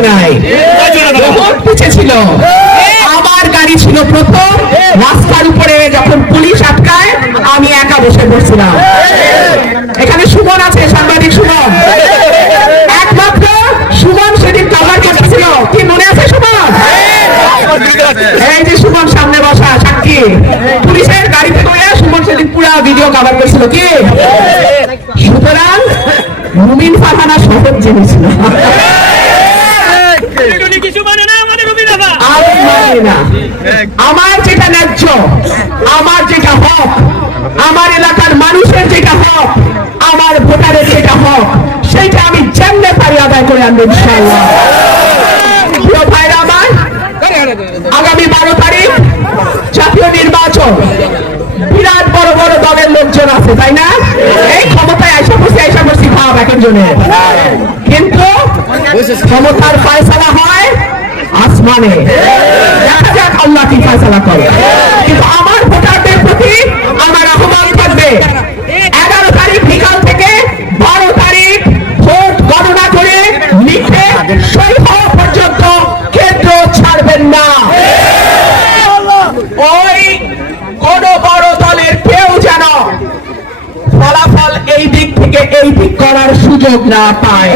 হয় নাই, বহুত পিছিয়ে ছিল। আমার গাড়ি ছিল প্রথম, রাস্তার উপরে যখন পুলিশ আটকায় আমি একা বসে পড়ছিলাম। এখানে সুমন আছে, সাংবাদিক সুমন, একমাত্র সুমন সেদিন কভার করতেছিল। কি মনে আছে সুমন? এই যে সুমন সামনে বসা সাক্ষী, পুলিশের গাড়িতে করে সুমন সেদিন পুরা ভিডিও কভার করছিল। কি সুতরাং মুমিন ফারহানা সহজ জিনিস না, আমার যেটা ন্যায্য, আমার যেটা হক, আমার এলাকার মানুষের যেটা হক, আমার ভোটারের যেটা হক, সেটা আমি যেমনে পারি আদায় করে আনবো ইনশাআল্লাহ। প্রিয় ভাইরা আমার, আগামী 12 তারিখ জাতীয় নির্বাচন, বিরাট বড় বড় দলের লোকজন আছে, তাই না? এই ক্ষমতায় আইসা বসি ভাব এক একজনের, কিন্তু ক্ষমতার ফয়সালা হয় আসমানে। দেখা যাক আল্লাহ কি ফয়সালা করে। কিন্তু আমার ভোটারদের প্রতি আমার আহ্বান থাকবে, 11 তারিখ বিকাল থেকে 12 তারিখ ভোট গণনা করে লিখে সই হওয়া পর্যন্ত কেন্দ্র ছাড়বেন না। ওই কোন বড় দলের কেউ যেন ফলাফল এই দিক থেকে এই দিক করার সুযোগ না পায়।